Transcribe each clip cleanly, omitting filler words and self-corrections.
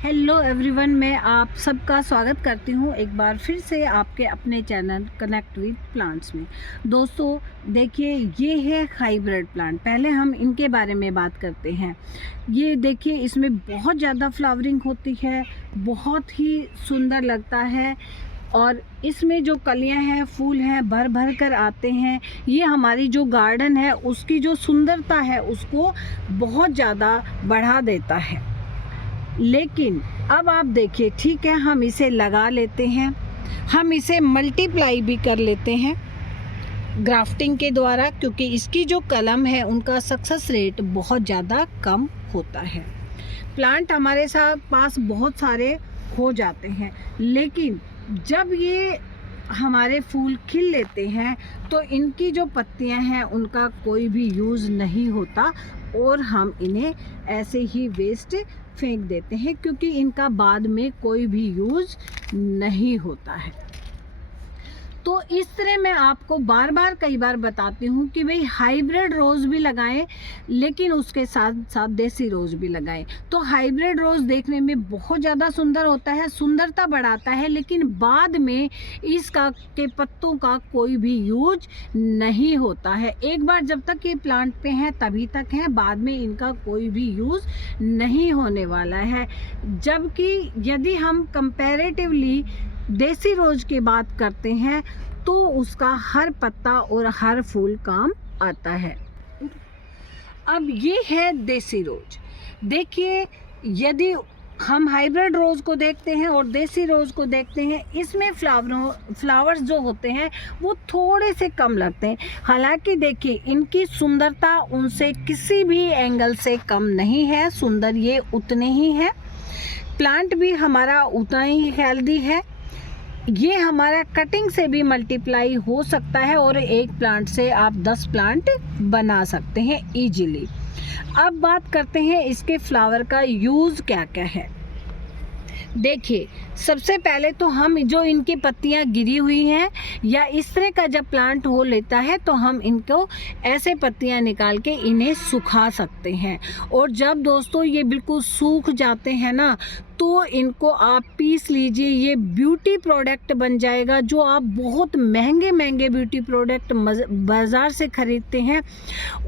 Hello everyone, मैं आप सबका स्वागत करती हूँ एक बार फिर से आपके अपने चैनल कनेक्ट विद प्लांट्स में। दोस्तों देखिए, ये है हाइब्रिड प्लांट। पहले हम इनके बारे में बात करते हैं। ये देखिए, इसमें बहुत ज़्यादा फ्लावरिंग होती है, बहुत ही सुंदर लगता है और इसमें जो कलियां हैं, फूल हैं, भर भर कर आते हैं। ये हमारी जो गार्डन है उसकी जो सुंदरता है उसको बहुत ज़्यादा बढ़ा देता है। लेकिन अब आप देखिए, ठीक है, हम इसे लगा लेते हैं, हम इसे मल्टीप्लाई भी कर लेते हैं ग्राफ्टिंग के द्वारा, क्योंकि इसकी जो कलम है उनका सक्सेस रेट बहुत ज़्यादा कम होता है। प्लांट हमारे पास बहुत सारे हो जाते हैं, लेकिन जब ये हमारे फूल खिल लेते हैं तो इनकी जो पत्तियां हैं उनका कोई भी यूज़ नहीं होता और हम इन्हें ऐसे ही वेस्ट फेंक देते हैं, क्योंकि इनका बाद में कोई भी यूज़ नहीं होता है। तो इस तरह मैं आपको बार बार कई बार बताती हूँ कि भाई हाइब्रिड रोज़ भी लगाएं, लेकिन उसके साथ साथ देसी रोज़ भी लगाएं। तो हाइब्रिड रोज़ देखने में बहुत ज़्यादा सुंदर होता है, सुंदरता बढ़ाता है, लेकिन बाद में इसका के पत्तों का कोई भी यूज नहीं होता है। एक बार जब तक ये प्लांट पे हैं तभी तक हैं, बाद में इनका कोई भी यूज़ नहीं होने वाला है। जबकि यदि हम कंपैरेटिवली देसी रोज की बात करते हैं तो उसका हर पत्ता और हर फूल काम आता है। अब ये है देसी रोज। देखिए, यदि हम हाइब्रिड रोज़ को देखते हैं और देसी रोज़ को देखते हैं, इसमें फ्लावर्स जो होते हैं वो थोड़े से कम लगते हैं। हालांकि देखिए, इनकी सुंदरता उनसे किसी भी एंगल से कम नहीं है, सुंदर ये उतने ही है। प्लांट भी हमारा उतना ही हेल्दी है। ये हमारा कटिंग से भी मल्टीप्लाई हो सकता है और एक प्लांट से आप 10 प्लांट बना सकते हैं इजीली। अब बात करते हैं इसके फ्लावर का यूज़ क्या क्या है। देखिए, सबसे पहले तो हम जो इनकी पत्तियां गिरी हुई हैं या इस तरह का जब प्लांट हो लेता है तो हम इनको ऐसे पत्तियां निकाल के इन्हें सुखा सकते हैं। और जब दोस्तों ये बिल्कुल सूख जाते हैं ना, तो इनको आप पीस लीजिए, ये ब्यूटी प्रोडक्ट बन जाएगा। जो आप बहुत महंगे महंगे ब्यूटी प्रोडक्ट बाज़ार से ख़रीदते हैं,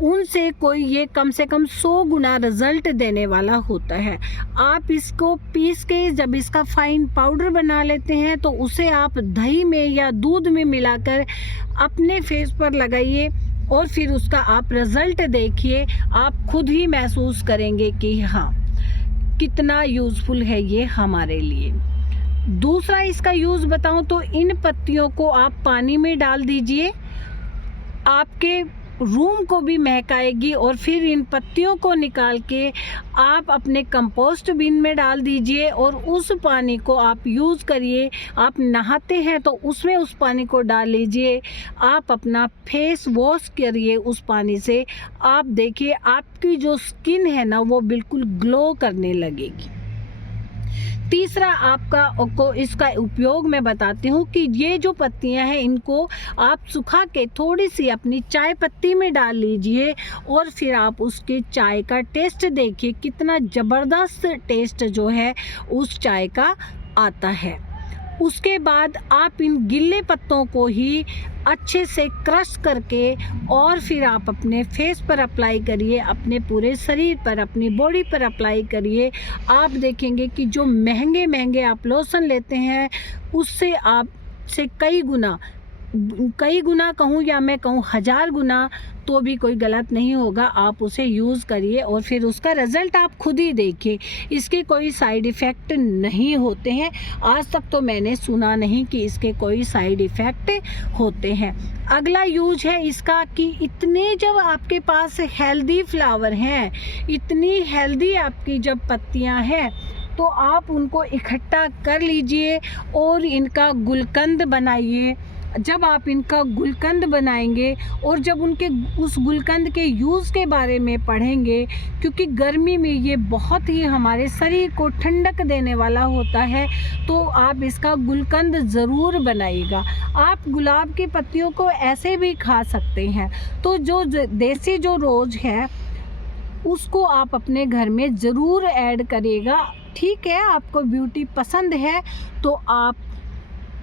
उनसे कोई ये कम से कम 100 गुना रिज़ल्ट देने वाला होता है। आप इसको पीस के जब इसका फाइन पाउडर बना लेते हैं तो उसे आप दही में या दूध में मिलाकर अपने फेस पर लगाइए और फिर उसका आप रिज़ल्ट देखिए। आप खुद ही महसूस करेंगे कि हाँ, कितना यूज़फुल है ये हमारे लिए। दूसरा इसका यूज़ बताऊं तो इन पत्तियों को आप पानी में डाल दीजिए, आपके रूम को भी महकाएगी। और फिर इन पत्तियों को निकाल के आप अपने कंपोस्ट बिन में डाल दीजिए और उस पानी को आप यूज़ करिए। आप नहाते हैं तो उसमें उस पानी को डाल लीजिए, आप अपना फेस वॉश करिए उस पानी से। आप देखिए, आपकी जो स्किन है ना वो बिल्कुल ग्लो करने लगेगी। तीसरा आपको इसका उपयोग मैं बताती हूँ कि ये जो पत्तियाँ हैं इनको आप सुखा के थोड़ी सी अपनी चाय पत्ती में डाल लीजिए और फिर आप उसके चाय का टेस्ट देखिए, कितना ज़बरदस्त टेस्ट जो है उस चाय का आता है। उसके बाद आप इन गिल्ले पत्तों को ही अच्छे से क्रश करके और फिर आप अपने फेस पर अप्लाई करिए, अपने पूरे शरीर पर, अपनी बॉडी पर अप्लाई करिए। आप देखेंगे कि जो महंगे महंगे आप लोशन लेते हैं उससे आपसे कई गुना कहूँ या मैं कहूँ 1000 गुना तो भी कोई गलत नहीं होगा। आप उसे यूज़ करिए और फिर उसका रिज़ल्ट आप खुद ही देखिए। इसके कोई साइड इफ़ेक्ट नहीं होते हैं, आज तक तो मैंने सुना नहीं कि इसके कोई साइड इफ़ेक्ट होते हैं। अगला यूज है इसका कि इतने जब आपके पास हेल्दी फ्लावर हैं, इतनी हेल्दी आपकी जब पत्तियां हैं, तो आप उनको इकट्ठा कर लीजिए और इनका गुलकंद बनाइए। जब आप इनका गुलकंद बनाएंगे और जब उनके उस गुलकंद के यूज़ के बारे में पढ़ेंगे, क्योंकि गर्मी में ये बहुत ही हमारे शरीर को ठंडक देने वाला होता है, तो आप इसका गुलकंद ज़रूर बनाइएगा। आप गुलाब की पत्तियों को ऐसे भी खा सकते हैं। तो जो देसी जो रोज़ है उसको आप अपने घर में ज़रूर ऐड करिएगा। ठीक है, आपको ब्यूटी पसंद है तो आप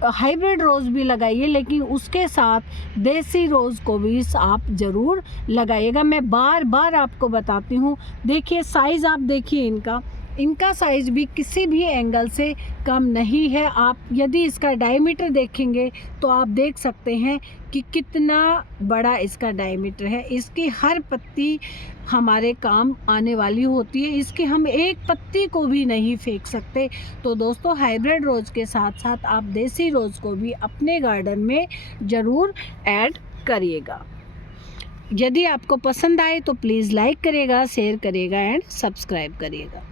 हाइब्रिड रोज़ भी लगाइए, लेकिन उसके साथ देसी रोज़ को भी आप ज़रूर लगाइएगा। मैं बार बार आपको बताती हूँ। देखिए साइज़ आप देखिए, इनका साइज़ भी किसी भी एंगल से कम नहीं है। आप यदि इसका डायमीटर देखेंगे तो आप देख सकते हैं कि कितना बड़ा इसका डायमीटर है। इसकी हर पत्ती हमारे काम आने वाली होती है, इसकी हम एक पत्ती को भी नहीं फेंक सकते। तो दोस्तों, हाइब्रिड रोज़ के साथ साथ आप देसी रोज़ को भी अपने गार्डन में ज़रूर ऐड करिएगा। यदि आपको पसंद आए तो प्लीज़ लाइक करिएगा, शेयर करिएगा एंड सब्सक्राइब करिएगा।